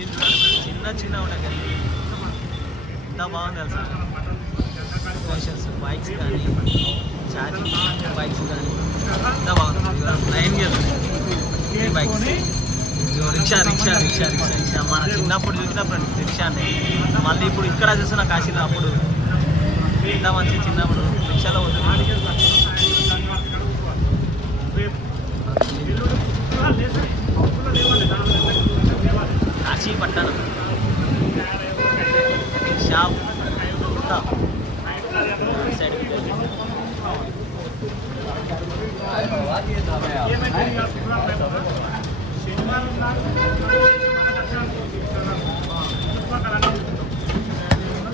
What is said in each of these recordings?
గల్లీలు చిన్న చిన్న ఉన్నాయి గల్లీ. ఎంత బాగుంది తెలుసా. స్పెషల్స్ బైక్స్ కానీ ఛార్జింగ్ బైక్స్ కానీ ఎంత బాగుంది. 9 years bikes. Rickshaw rickshaw rickshaw rickshaw rickshaw మన చిన్నప్పుడు చూసినప్పుడు రిక్షా అంటే మళ్ళీ ఇప్పుడు ఇక్కడ చూస్తున్న కాశీలో అప్పుడు ఎంత మంచి చిన్నప్పుడు రిక్షాలో పోతుంది. కాశీ పట్టణం షాప్ సైడ్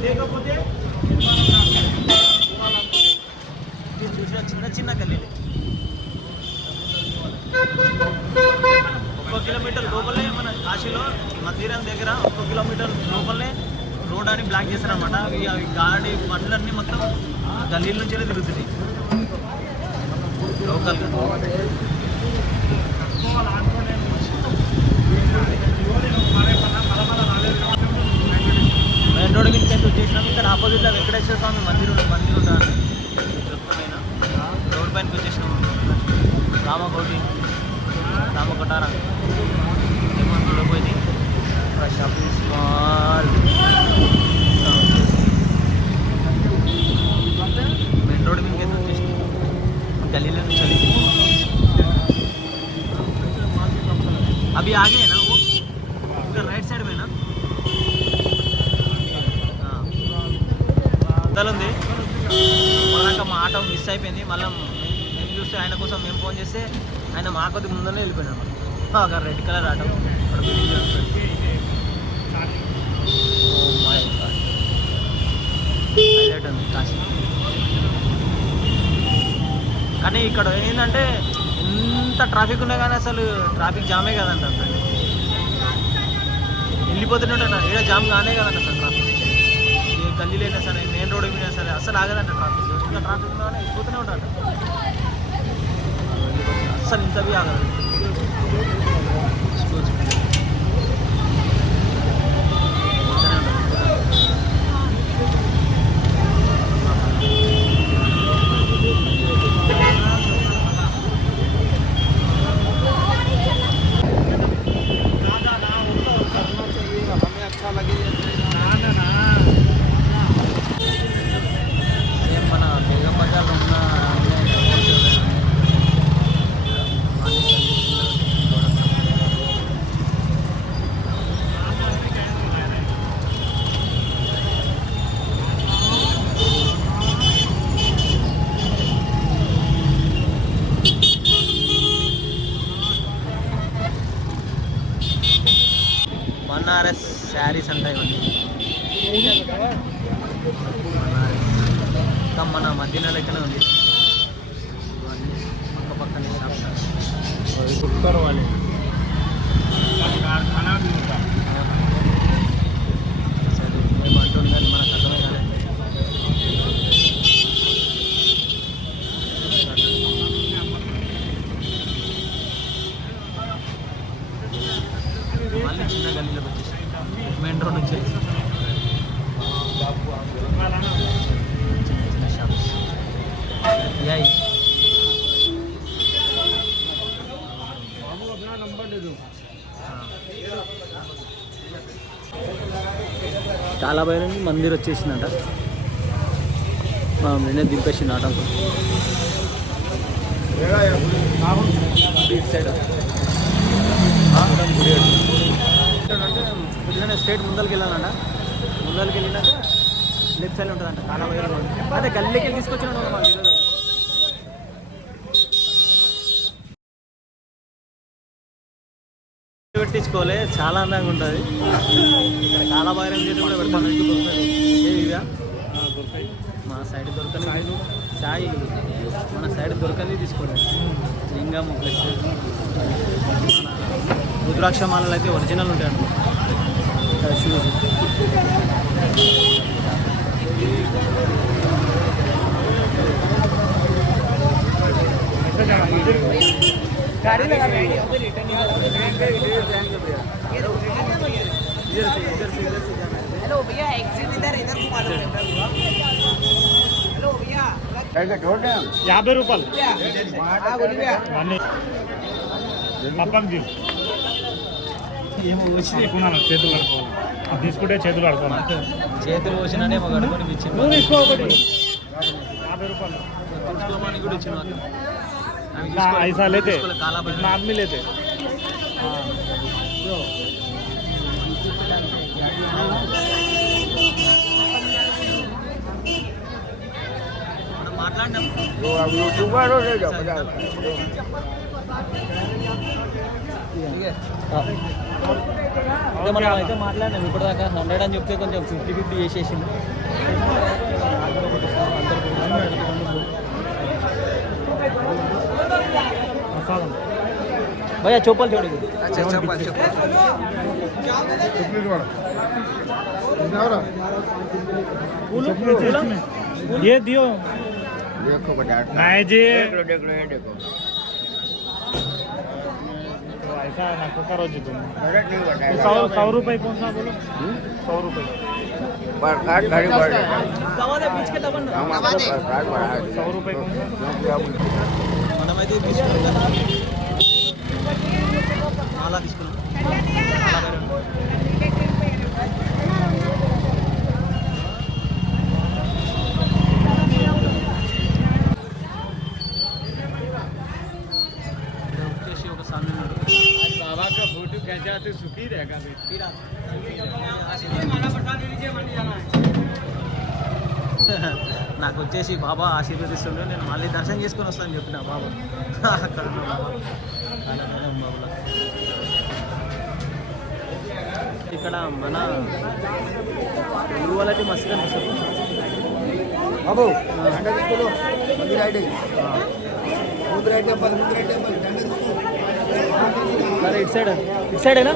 లేకపోతే చూసిన చిన్న చిన్న గల్లీలు. 1 కిలోమీటర్ లోపలే మన కాశీలో మందిరం దగ్గర 1 కిలోమీటర్ లోపలనే రోడ్ అని బ్లాక్ చేస్తారనమాట. అవి గాడి బండ్లన్నీ మొత్తం గల్లీల నుంచే తిరుగుతున్నాయి లోకల్గా. మెయిన్ రోడ్ మీద వచ్చేసినాం. ఇక్కడ ఆపోజిట్లో వెంకటేశ్వర స్వామి మందిరం ఉంటారు. రోడ్ పైనకి వచ్చేసినాం. రామకోటి రామకొటార ఏమో పోయింది. షాపింగ్ మాల్ మెయిన్ రోడ్ మీదకి అయితే వచ్చేసినాం. गली में चली अभी आगे है ना वो उधर राइट साइड में ना ఉంది. మనకు మా ఆటో మిస్ అయిపోయింది. మళ్ళీ మేము చూస్తే ఆయన కోసం మేము ఫోన్ చేస్తే ఆయన మా కొద్ది ముందనే వెళ్ళిపోయినాం. అక్కడ రెడ్ కలర్ ఆటో అక్కడ బిల్డింగ్ హైలైట్ ఉంది కాశీ. కానీ ఇక్కడ ఏంటంటే ఎంత ట్రాఫిక్ ఉన్నా కానీ అసలు ట్రాఫిక్ జామే కదంట. వెళ్ళిపోతుంటే ఇక్కడ జామ్ కానే కదంట అసలు. ట్రాఫిక్ గల్లీలో అయినా సరే మెయిన్ రోడ్ మీద సరే అసలు ఆగదంట ట్రాఫిక్. ఇంకా ట్రాఫిక్ ఉన్నానే వెళ్ళిపోతూనే ఉంటాడు అసలు. ఇంతవి ఆగదు. బనారస్ శారీస్ అంటే ఇవన్నీ మొత్తం మన మధ్యలో లెక్కనే ఉంది. పక్క పక్కనే షాప్స్ సరే మేము అంటుంది కానీ మనకు అర్థమే కాలేదు. మళ్ళీ చిన్న గల్లీలోకి వచ్చేసి మెయిన్ రోడ్ నుంచి చిన్న చిన్న షాప్స్. కాలాభైరవి మందిర్ వచ్చేసిందంట. నేనే దింపేసింది ఆటంకు బీచ్ సైడ్. అంటే ఇట్లనే స్ట్రేట్ ముందరికి వెళ్ళాలంట. ముందరికి వెళ్ళినాక లెఫ్ట్ సైడ్ ఉంటుందంట కాలాభైరవి రోడ్. అదే గల్లీకి తీసుకొచ్చిన మాకు ఈరోజు పెట్టించుకోలే. చాలా అందంగా ఉంటుంది ఇక్కడ. కాలాభైరవి చేతి కూడా పెడతాను. ఇవిగా మా సైడ్ దొరకని సాయి మన సైడ్ దొరకని తీసుకోలేదు. లింగం ప్లస్ రుద్రాక్ష మాలలు అయితే ఒరిజినల్ ఉంటాయి అన్నమాట. షూస్ गाड़ी लगा ₹50 అప్పకి ఏమో వచ్చి కొనాలి, చేతులు కడుకోవాలి. అది తీసుకుంటే చేతులు కడుకోవాలి. చేతులు వచ్చినానే ఒక గడుకొని ఇచ్చింది. నువ్వు తీసుకో ఒకటి ₹50 తీసుకోమని కూడా ఇచ్చిన ऐसा लेते काला ना आदमी लेते మాట్లాడినాం అదే మనం అయితే మాట్లాడినాం ఇప్పటిదాకా 100 అని చెప్తే కొంచెం 50-50 చేసేసింది. भैया चौपल छोड़ेगी. अच्छा चौपल ये दियो नहीं जी ऐसा ना करो जी तुम 100 रुपए कौन सा बोलो 100 रुपए बीच के दबन 100 रुपए कौन सा మనమైతే తీసుకున్నాం మాలా తీసుకున్నాం. వచ్చేసి ఒక సామి बाबा का फोटो खींचा तो सुखी रहेगा నాకు వచ్చేసి బాబా ఆశీర్వదిస్తుండే, నేను మళ్ళీ దర్శనం చేసుకొని వస్తాను చెప్పిన బాబా అక్కడ ఉన్న బాబా బాబులా. ఇక్కడ మన తెలుగు వాళ్ళకి మస్తు కనిపిస్తుంది బాబు. ఇటు సైడేనా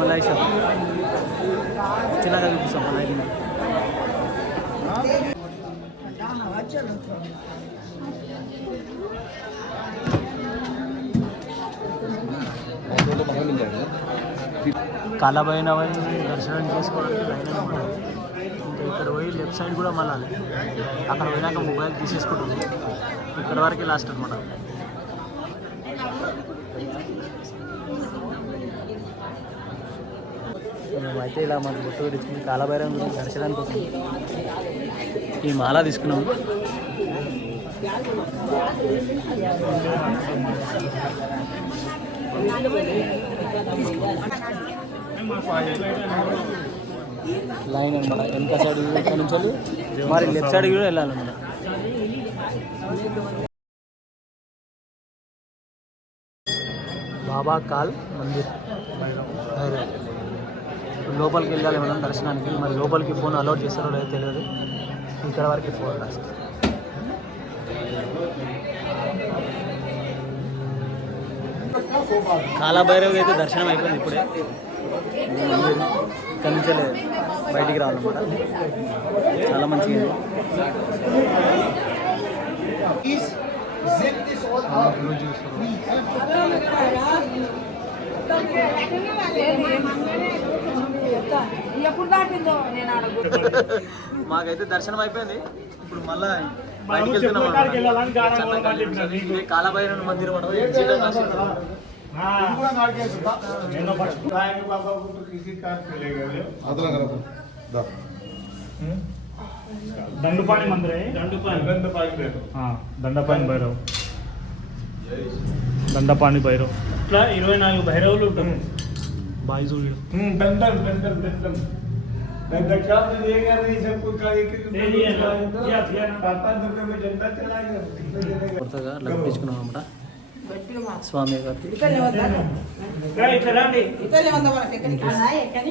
मलाई सब చిన్నగా చూపిస్తాం मलाई కాలభైరవ దర్శనం చేసుకోవడానికి లైన్ అనమాట. ఇంకా ఇక్కడ పోయి లెఫ్ట్ సైడ్ కూడా మళ్ళీ అక్కడ పోయినాక మొబైల్ తీసేసుకుంటుంది. ఇక్కడ వరకు లాస్ట్ అనమాట. మేమైతే ఇలా మాకు బొట్టు తెచ్చుకుని కాలభైరవం గురించి దర్శనానికి వస్తుంది. ఈ మాల తీసుకున్నాము. లైన్ అనమాట. వెనక సైడ్ ఇక్కడ నుంచి మరి లెఫ్ట్ సైడ్ కూడా వెళ్ళాలన్నమాట. బాబా కాల్ మందిర్ భైరవ్. లోపలికి వెళ్ళాలి మనం దర్శనానికి. మరి లోపలికి ఫోన్ అలౌట్ చేస్తారో లేదో తెలియదు. ఇక్కడ వరకు ఫోన్ లాస్ట్. కాలభైరవ్ అయితే దర్శనం అయిపోయింది ఇప్పుడే. ఇక్కడ నుంచి బయటికి రావాలన్నమాట. చాలా మంచిగా మాకైతే దర్శనం అయిపోయింది. ఇప్పుడు మళ్ళా బయటికి వెళ్తున్నాం. కాలభైరవ మందిరం దండపాణి మందిర్ దండపాణి భైరవ్ దండపాణి భైరవ్. ఇట్లా 24 భైరవులు ఉంటాము. బాయ్ చూడు కొత్తగా లభించుకున్నాం అన్నమాట. స్వామి గారికి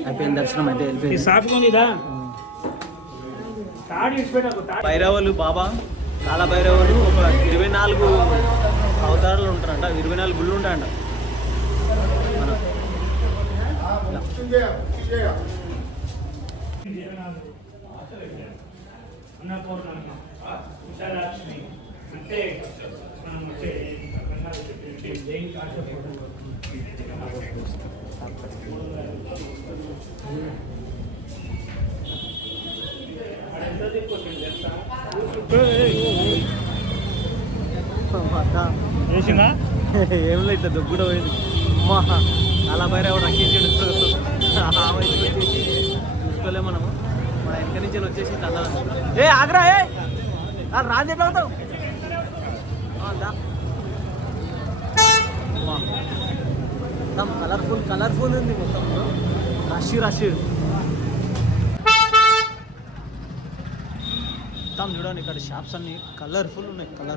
అయిపోయిన దర్శనం అయితే వెళ్ళిపోయింది. భైరవులు బాబా కాలభైరవులు ఒక 24 అవతారాలు ఉంటారంట. 24 గుళ్ళు ఉంటాయంట. వేసిందా? ఏం లేదు, ఇట్లా దొబ్బుడ పోయింది. అమ్మా అలా బయట రక్కించాడు. చూసుకోలే మనము. మన వెనక నుంచి వచ్చేసి అలా ఏ ఆగ్రా ఏ రాని ఎట్లా అవుతావు. మొత్తం కలర్ఫుల్ ఉంది. మొత్తం రష్ మొత్తం చూడండి. ఇక్కడ షాప్స్ అన్ని కలర్ఫుల్ ఉన్నాయి. ఇక్కడ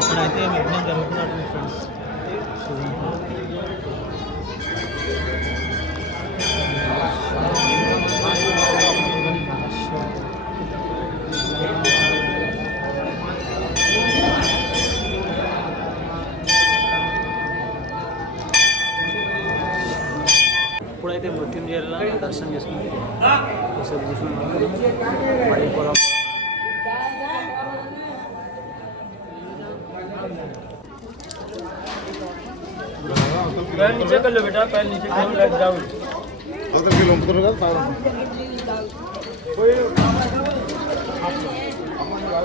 ఇక్కడైతే యజ్ఞం జరుగుతున్నట్టు ఫ్రెండ్స్. ఇప్పుడైతే మృత్యుంజయలా దర్శనం చేసుకుంటాం. మళ్ళీ పొలం पैर नीचे कर लो बेटा, पैर नीचे कर लो, डाउन उधर किलो उधर का सारा कोई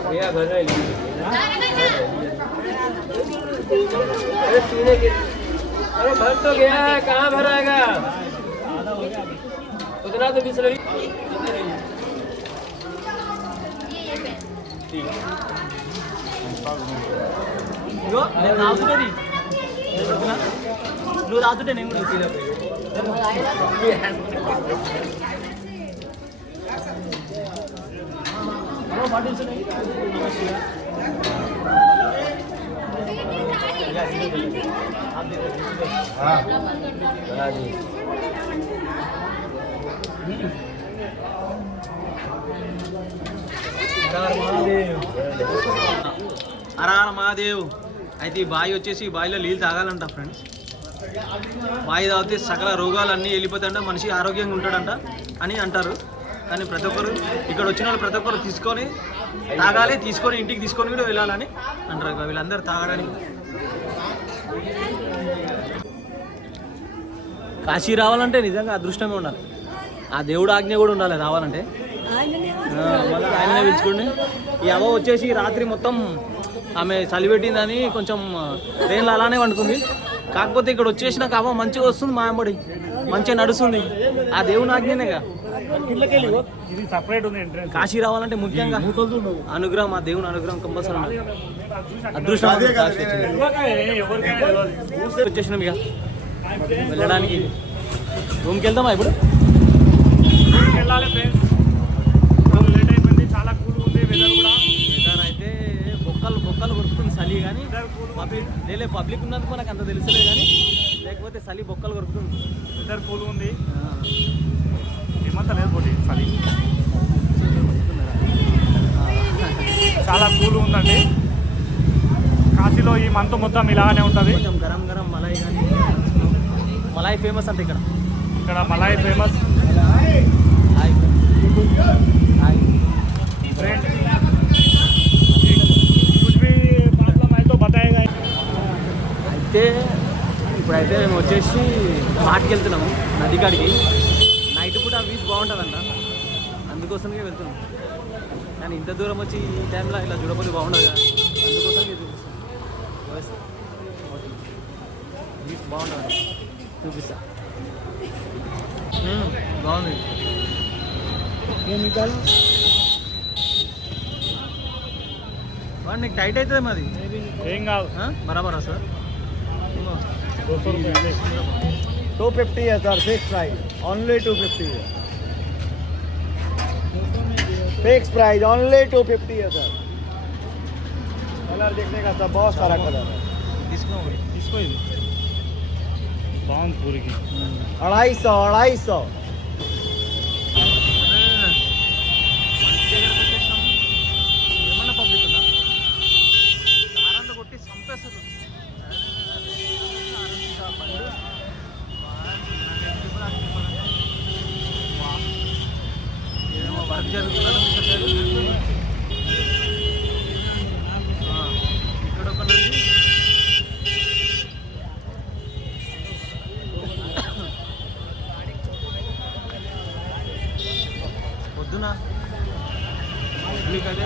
भैया घर है। अरे सीने के अरे भर तो गया है, कहाँ भराएगा? उतना तो बिसलरी जो मैं नाम तो नहीं నువ్వు రాతుంటే నేను కూడా హర మహాదేవ్. అయితే ఈ బావి వచ్చేసి ఈ బావిలో నీళ్ళు తాగాలంట ఫ్రెండ్స్. బావి తాగితే సకల రోగాలన్నీ వెళ్ళిపోతాయంట, మనిషి ఆరోగ్యంగా ఉంటాడంట అని అంటారు. కానీ ప్రతి ఒక్కరు ఇక్కడ వచ్చిన వాళ్ళు ప్రతి ఒక్కరు తీసుకొని తాగాలి, తీసుకొని ఇంటికి తీసుకొని కూడా వెళ్ళాలని అంటారు. వీళ్ళందరూ తాగడానికి కాశీ రావాలంటే నిజంగా అదృష్టమే ఉండాలి. ఆ దేవుడు ఆజ్ఞ కూడా ఉండాలి రావాలంటే. మళ్ళీ ఆయననే పిలుచుకోండి. ఈ అవ్వ వచ్చేసి రాత్రి మొత్తం ఆమె చలి పెట్టిందని కొంచెం ట్రైన్లో అలానే వండుకుంది. కాకపోతే ఇక్కడ వచ్చేసినాక అవ్వ మంచిగా వస్తుంది, మా అమ్మడి మంచిగా నడుస్తుంది. ఆ దేవుని ఆజ్ఞనేగా. కాశీ రావాలంటే ముఖ్యంగా అనుగ్రహం, ఆ దేవుని అనుగ్రహం కంపల్సరీ ఉండాలి. అదృష్టం వచ్చేసినాం ఇక వెళ్ళడానికి. రూమ్కి వెళ్దామా ఇప్పుడు? వెళ్ళాలి ఫ్రెండ్స్. లేట్ అయిపోయింది, చాలా కూల్ ఉంది వెదర్ కూడా. వెదర్ అయితే బొక్కలు కొరుకుతుంది చలి. కానీ పబ్లిక్ ఉన్నందుకు మనకు అంత తెలుసలే, కానీ లేకపోతే చలి బొక్కలు కొరుకుతుంది. వెదర్ కూల్ ఉంది, ఏమంతా లేదు పోటీ చలి. చాలా కూల్ ఉందండి. కాశీలో ఈ మంత్ మొత్తం ఇలానే ఉంటుంది. కొంచెం గరం మలాయి. కానీ మలాయి ఫేమస్ అంటే ఇక్కడ మలాయి ఫేమస్. फ्रेंड कुछ भी प्रॉब्लम है तो बताएगा. అయితే ఇప్పుడైతే మేము వచ్చేసి ఘాట్కి వెళ్తున్నాము, నది కాడికి. నైట్ పూట వ్యూస్ బాగుంటుందంట, అందుకోసమే వెళ్తున్నాం. కానీ ఇంత దూరం వచ్చి ఈ టైంలో ఇలా చూడకపోతే బాగుండదు కదా, అందుకోసమే చూపిస్తాం. వ్యూస్ బాగుంటుంది, చూపిస్తా. బాగుంది. నీకు టైట్ అవుతుంది మాది. ఏం కాదు, బరాబరా సార్. 250 है सर, फिक्स प्राइस ओनली 250 है. फिक्स प्राइस ओनली 250 है सर. कलर देखने का सब बहुत सारा कलर है। తీసుకోండి. తీసుకో ఇది బాగుంది పూరికి 250 ఏమన్నా పబ్లిక్ ఉందా? కారంతా కొట్టి చంపేస్తారు. ఏమో వర్క్ జరుగుతున్నట్టు ఇక్కడ ఒక నంది. పొద్దున పబ్లిక్ అదే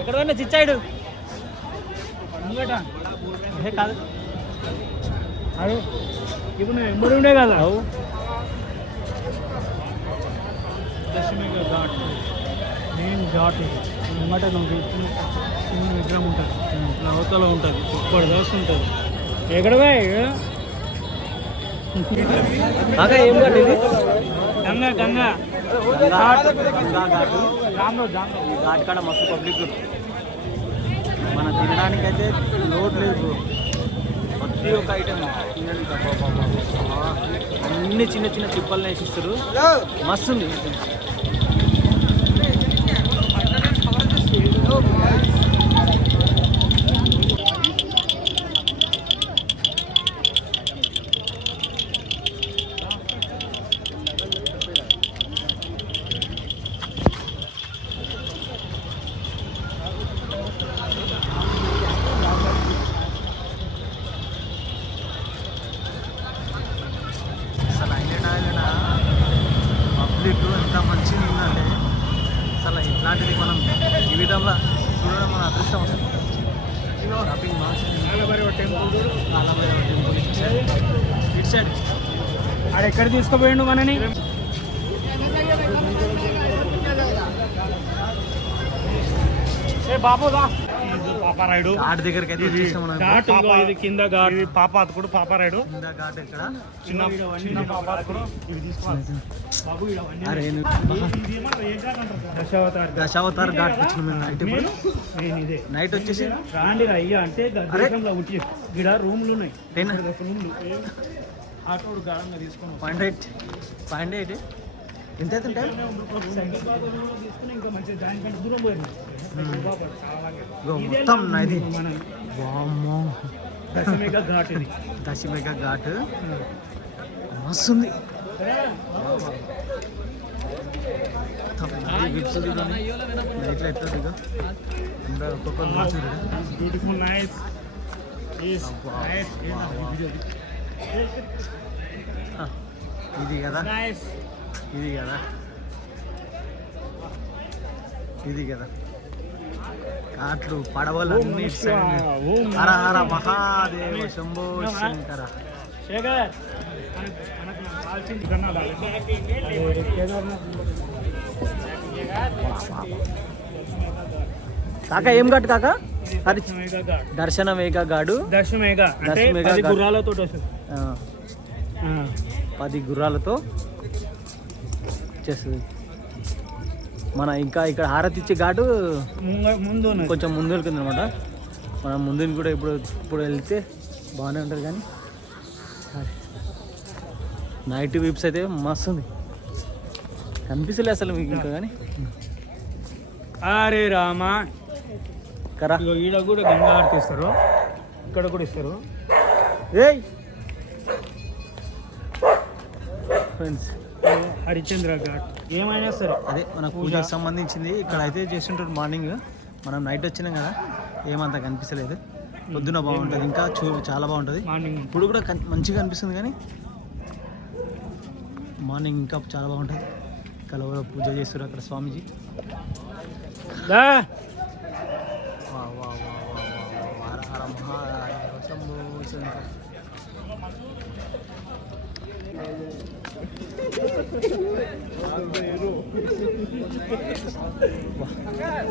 ఎక్కడ పోయినా చిచ్చాడు కాదు ఇప్పుడు ఎంబడి ఉండే కదా మెయిన్ ఘాట్ వెంబట నువ్వు చిన్న విగ్రహం ఉంటుంది ఇట్లా అవతల ఉంటుంది ఒక్కడి దోశ ఉంటుంది ఎక్కడ బాగా ఏం కాదు ఇది గంగా గంగా ఈ ఘాట్ కాడ మస్తు పబ్లిక్ మనం తినడానికైతే లోటు లేదు. ప్రతి ఒక్క ఐటమ్ అన్ని చిన్న చిన్న తిప్పలు వేసిస్తారు. మస్తు ఉంది. అసలు అయినా పబ్లిక్ ఎంత మంచిగా ఉందంటే అసలు ఇట్లాంటిది మనం జీవితంలో చూడడం మన అదృష్టం. అసలు షాపింగ్ మాల్స్ టెంపుల్ ఇటు సైడ్ ఆడ ఎక్కడ తీసుకుపోయిండు మనని బాబుదా పాపారాయుడు ఘాట్ దగ్గరికి అయితే వచ్చేసాం మనం. ఘాట్ ఇది కింద ఘాట్ ఇది పాపాత్కుడు పాపారాయుడు కింద ఘాట్ ఎక్కడ చిన్న చిన్న పాపాత్కుడు ఇవి తీసుకోవాలి బాబు అరే దశావతార్ ఘాట్ వచ్చిన మేము నైట్. ఇప్పుడు ఇదే నైట్ వచ్చేసి రాండి అయ్యా అంటే దేశంలో ఉట్టి ఇక్కడ రూమ్లు ఉన్నాయి రూమ్లు ఆటోడు గాఢంగా తీసుకున్నాం పాయింట్ ఎంత అవుతుంటే తీసుకుని ఇంకా మంచిగా దానికంటే దూరం పోయింది మొత్తం ఇది దశమేఘ ఘాట్ ఇది దశమేఘ ఘాట్ మస్తుంది. నైట్లో ఎట్లా ఒక్కొక్కరు బ్యూటిఫుల్ నైస్ ఇది కదా ఇది కదా ఘాట్లు పడవలు అన్ని హర హర మహాదేవ శంభో శంకర. శేఖర్ కాకా ఏం ఘాట్ కాకా? అది దర్శనమేఘ ఘాటు. దశమేఘ దశమేఘ ఘాట్. గుర్రాలతో 10 గుర్రాలతో చేస్తుంది. మన ఇంకా ఇక్కడ హారతి ఇచ్చే ఘాటు ముందు కొంచెం ముందు వెళ్తుంది అనమాట. మనం ముందు కూడా ఇప్పుడు వెళ్తే బాగానే ఉంటుంది. కానీ నైట్ వ్యూస్ అయితే మస్తు ఉంది. కనిపిస్తలే అసలు మీకు ఇంకా. కానీ అరే రామా కరా ఈడ కూడా గంగా హారతి ఇస్తారు, ఇక్కడ కూడా ఇస్తారు. ఏయ్ ఫ్రెండ్స్ హరిశ్చంద్ర ఘాట్ ఏమైనా సరే అదే మన పూజకు సంబంధించింది. ఇక్కడ అయితే చేస్తుంటారు మార్నింగ్. మనం నైట్ వచ్చినాం కదా ఏమంతా కనిపిస్తలేదు. పొద్దున బాగుంటుంది, ఇంకా చాలా బాగుంటుంది. మార్నింగ్ ఇప్పుడు కూడా మంచిగా అనిపిస్తుంది. కానీ మార్నింగ్ ఇంకా చాలా బాగుంటుంది. కలవ పూజ చేస్తారు అక్కడ స్వామీజీ. హర హర మహాదేవ శంభో శంకర.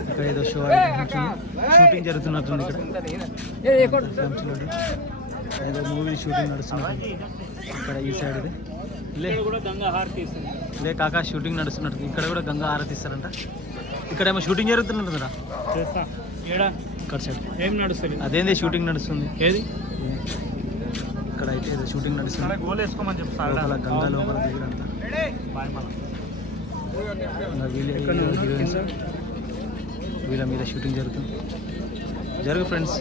ఇక్కడ ఏదో షూటింగ్ జరుగుతున్నట్టుంది ఇక్కడ ఏదో మూవీ షూటింగ్ నడుస్తున్నట్టు ఇక్కడ ఈ సైడ్ ఇది గంగా హారతి లే కాకా షూటింగ్ నడుస్తున్నట్టు ఇక్కడ కూడా గంగా హారతి ఇస్తారంట ఇక్కడ ఏమో షూటింగ్ జరుగుతున్నట్టు కదా చేస్తా ఏడా ఇక్కడ సైడ్ ఏం నడుస్తుంది అదేంది షూటింగ్ నడుస్తుంది ఏది ఇక్కడ అయితే ఏదో షూటింగ్ నడుస్తుంది గోల్ వేసుకోమని చెప్తాను లోపల గంగా లోపల దగ్గరంతా హీరోయిన్స్ వీళ్ళ మీద షూటింగ్ జరుగుతుంది జరుగు ఫ్రెండ్స్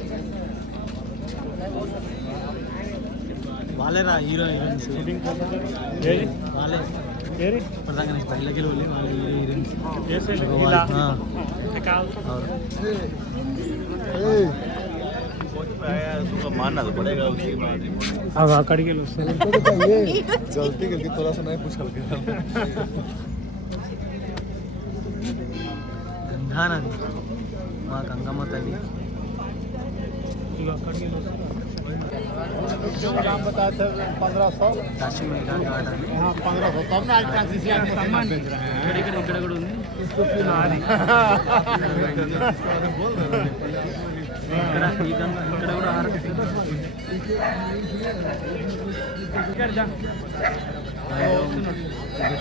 వాళ్ళేరా హీరో హీరోయిన్స్ ఏది వాళ్ళే ఏది ఇప్పటిదాకా నేను బయటకి వెళ్ళి వాళ్ళే హీరో హీరోయిన్స్ అక్కడికి వెళ్ళి వస్తాను गलती गलती थोड़ा सा नहीं पूछ करके గంగా నది మా గంగమ్మ తల్లి ఇక అక్కడికి వెళ్ళి వస్తాను दाम बताया था 1500 దర్శనం ఘాట్ అని हाँ 1500 तब ना आज फ्रांसीसी बेच रहे हैं ఇక్కడ కూడా ఉంది ఇక్కడ ఈ గంగ ఇక్కడ కూడా హారతి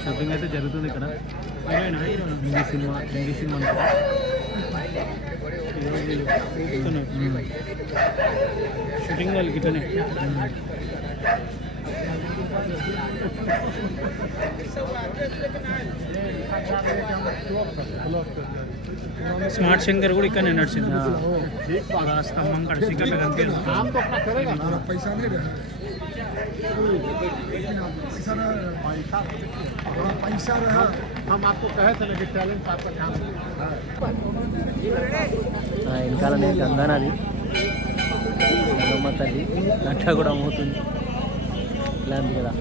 షూటింగ్ అయితే జరుగుతుంది ఇక్కడ హిందీ సినిమా అనుకుంటా షూటింగ్ వాళ్ళకి ఇట్లనే స్మార్ట్ శంకర్ కూడా ఇక్కడ నడిచింది స్తంభం కాడ సిగరెట్ కనిపిస్తుంది पैसा नहीं रहे पैसा रहा हम आपको कहे थे लेकिन टैलेंट आपका काम వెనకాలనే గంగా నది గంగమ్మ తల్లి గంట కూడా మోతుంది ఇలా ఉంది కదా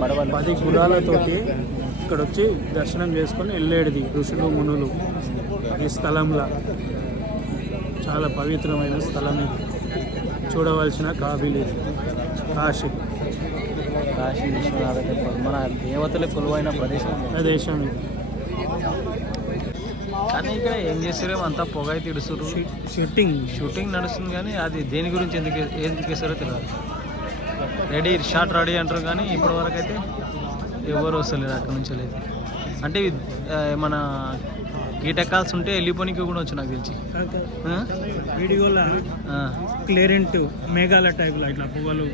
పడవలు 10 గుర్రాలతోటి ఇక్కడ వచ్చి దర్శనం చేసుకొని వెళ్ళేది ఋషులు మునులు ఈ స్థలంలో చాలా పవిత్రమైన స్థలం ఇది చూడవలసిన కాబిలి కాశీ కాశీ విశ్వనాథ టెంపుల్ మన దేవతలు కొలువైన ప్రదేశం ఇది కానీ ఇక్కడ ఏం చేస్తారేమో అంతా పొగ అయితే ఇడుస్తారు షూటింగ్ నడుస్తుంది కానీ అది దేని గురించి ఎందుకు వేస్తారో తెలియదు షాట్ రెడీ అంటారు కానీ ఇప్పటివరకు అయితే ఎవరు వస్తలేరు అక్కడ నుంచి లేదు అంటే మన కీటకాల్సి ఉంటే వెళ్ళిపోనికి కూడా వచ్చు నాకు తెలిసి వీడియోలో క్లియరెంట్ మేఘాల టైప్లో ఇట్లా పువ్వులు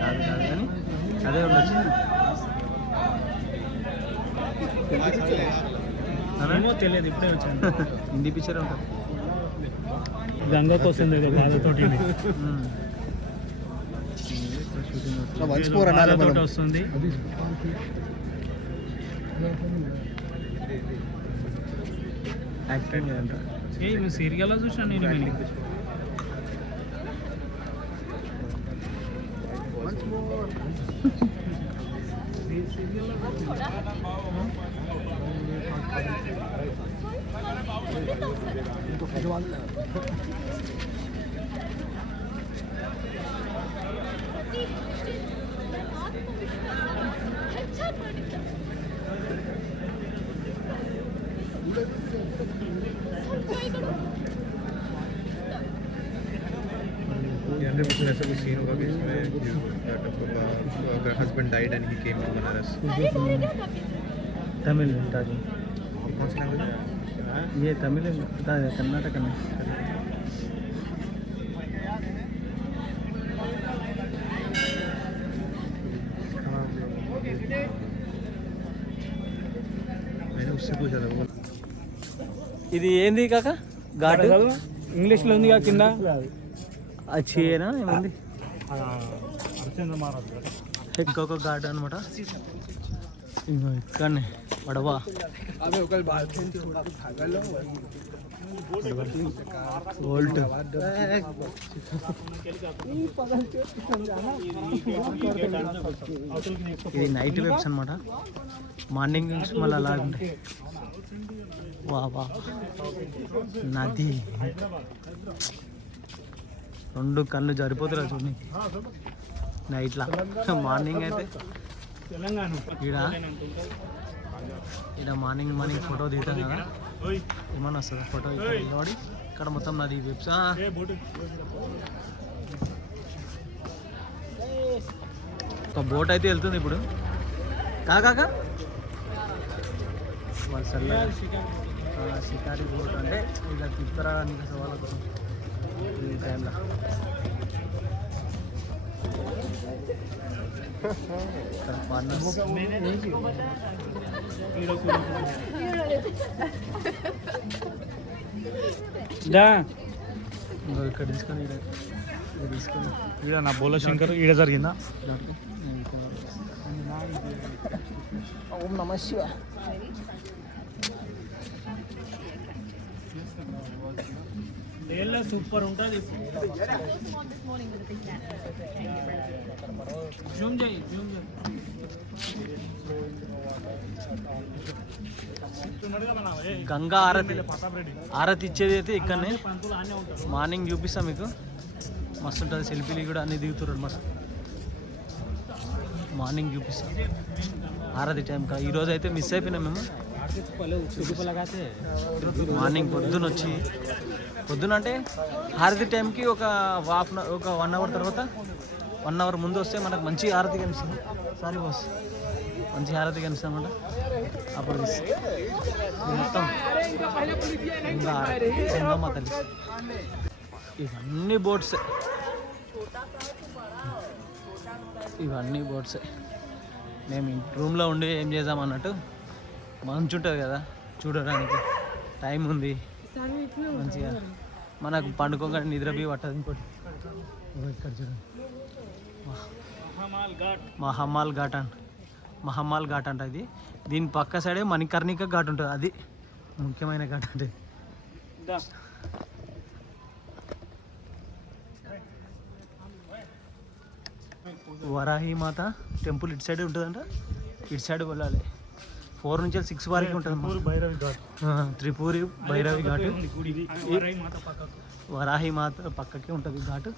కాదు కానీ అదే ఉండొచ్చు ఏమో తెలియదు ఇప్పుడే వచ్చాను హిందీ పిక్చర్ ఉంటుంది గంగకు వస్తుంది ఏదో బాధతోటి బాధతోటి వస్తుంది యాక్టింగ్ అంట ఏ సీరియల్లో చూసాను నేను వెళ్ళి ऐसा कुछ सीन होगा कि इसमें अगर husband died and he came to Banaras Tamil कौन सी लैंग्वेज है ये तमिल कर्नाटक में मैंने उससे पूछा था वो ఇది ఏంది కాక ఘాట్ ఇంగ్లీష్లో ఉంది కింద అచ్చియేనా ఏముంది ఇంకొక ఘాట్ అనమాట ఇక్కడనే పడవా వోల్ట్ ఇది నైట్ వెబ్స్ అనమాట మార్నింగ్ నుంచి మళ్ళీ అలాగే ఉంటాయి వా వా నది రెండు కళ్ళు జరిపోతురా చూడండి నైట్లా మార్నింగ్ అయితే తెలంగాణ ఈడ ఇక్కడ మార్నింగ్ ఫోటో దిగుతాం కదా, ఏమన్నా వస్తుందా ఫోటో వాడి ఇక్కడ మొత్తం నాది వెబ్సా. ఒక బోట్ అయితే వెళ్తుంది ఇప్పుడు కాక వాళ్ళు షికారి బోట్ అంటే ఇక తిప్పరానికి అసలు వాళ్ళ కోసం ఈ టైంలో ఇక్కడ పార్ట్నర్స్ ఇక్కడ తీసుకొని తీసుకొని ఈడ నా బోల శంకర్ ఈడ జరిగిందా? ఓం నమ శివ. సూపర్ ఉంటుంది. జూమ్ చేయి గంగా ఆరతి ఇచ్చేది అయితే ఇక్కడనే మార్నింగ్ చూపిస్తాం మీకు. మస్తు ఉంటుంది, సెల్ఫీలు కూడా అన్ని దిగుతున్నారు మస్తు. మార్నింగ్ చూపిస్తాం ఆరతి టైం కదా. ఈరోజు అయితే మిస్ అయిపోయినాం మేము. మార్నింగ్ పొద్దున అంటే హారతి టైంకి ఒక 1 అవర్ తర్వాత 1 అవర్ ముందు వస్తే మనకు మంచి హారతి కనిపిస్తుంది. సారీ బాస్, మంచి హారతి కనిపిస్తుంది అన్నమాట. అప్పుడు మొత్తం గంగమ్మ తల్లి. ఇవన్నీ బోట్సే. మేము రూమ్లో ఉండి ఏం చేద్దాం అన్నట్టు, మంచు ఉంటుంది కదా చూడడానికి, టైం ఉంది మంచిగా, మనకు పండుకోగానే నిద్రపోయి పట్టదు. ఇంకోటి ఇక్కడ చూడండి, మహమ్మాల్ ఘాట్ అంట ఇది. దీని పక్క సైడే మణికర్ణిక ఘాట్ ఉంటుంది, అది ముఖ్యమైన ఘాట్ అంటే. వరాహి మాత టెంపుల్ ఇటు సైడ్ ఉంటుందంట, ఇటు సైడ్ వెళ్ళాలి. 4 నుంచి 6 వరకు ఉంటుంది. త్రిపురి భైరవి ఘాట్, వరాహి మాత పక్కకే ఉంటుంది ఘాట్.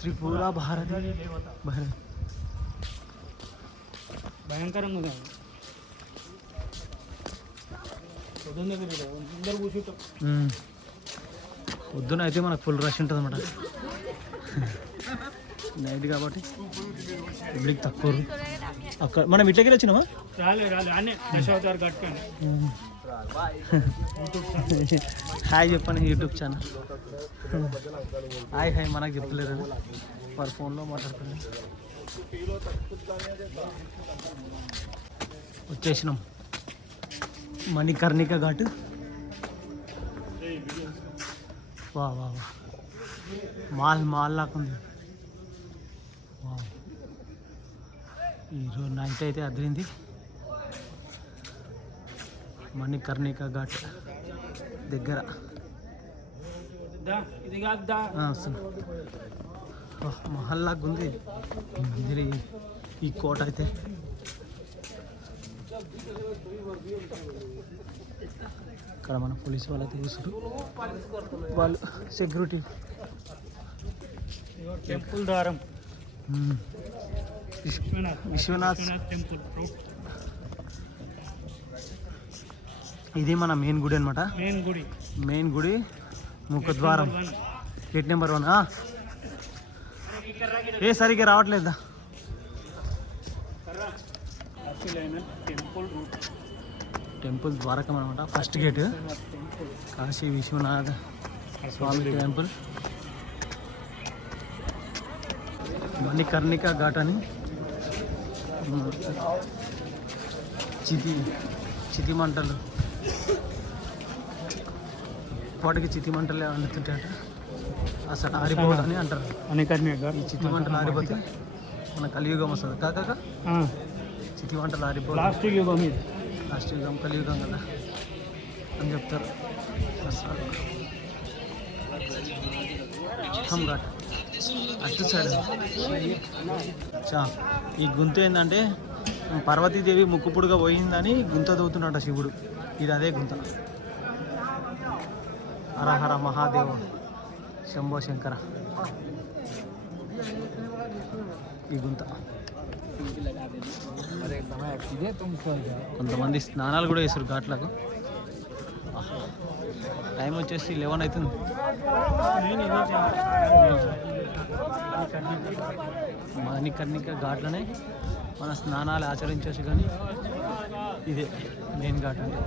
త్రిపుర భారతి భయంకరంగా ఉంది. పొద్దున అయితే మనకు ఫుల్ రష్ ఉంటుంది అన్నమాట. నైట్ కాబట్టి పబ్లిక్ తక్కువ. అక్కడ మనం ఇట్లకి వచ్చినామా? హాయ్ చెప్పండి యూట్యూబ్ ఛానల్. హాయ్ మనకు చెప్పలేరు, వారి ఫోన్లో మాట్లాడుతున్నాం. వచ్చేసినాం మణికర్ణిక ఘాట్. వా మాల్ లాకుంది. ఈరోజు నైట్ అయితే అదిరింది. మణికర్ణిక ఘాట్ దగ్గర మహల్ లాగా ఉంది ఈ కోట అయితే. ఇక్కడ మన పోలీసు వాళ్ళు అయితే చూస్తారు, వాళ్ళు సెక్యూరిటీ. టెంపుల్ ద్వారం విశ్వనాథ్ టెంపుల్. ఇది మన మెయిన్ గుడి అనమాట. మెయిన్ గుడి ముఖద్వారం, గేట్ నెంబర్ 1. సరిగ్గా రావట్లేదా? టెంపుల్ ద్వారకం అనమాట. ఫస్ట్ గేట్ కాశీ విశ్వనాథ స్వామి టెంపుల్. మణికర్ణిక ఘాట్ అని చితి మంటలు, వాటికి చితి మంటలు అందుతుంటాయట. అసలు ఆరిపోవద్దని అంటారు. ఈ చితి మంటలు ఆరిపోతే మన కలియుగం వస్తుంది కాక చితి మంటలు ఆరిపోతుంది. లాస్ట్ యుగం కలియుగం కదా అని చెప్తారు. ఘాట్ అటు సైడ్ ఈ గుంత ఏంటంటే పార్వతీదేవి ముక్కుపుడుగా పోయిందని గుంత దవ్వుతున్నాడు శివుడు. ఇది అదే గుంత. హరహర మహాదేవ శంభో శంకర. ఈ గుంత కొంతమంది స్నానాలు కూడా వేస్తారు ఘాట్లకు. టైం వచ్చేసి 11 అవుతుంది. మణికర్ణిక ఘాట్లనే మన స్నానాలు ఆచరించవచ్చు, కానీ ఇదే మెయిన్ ఘాట్ అంటే.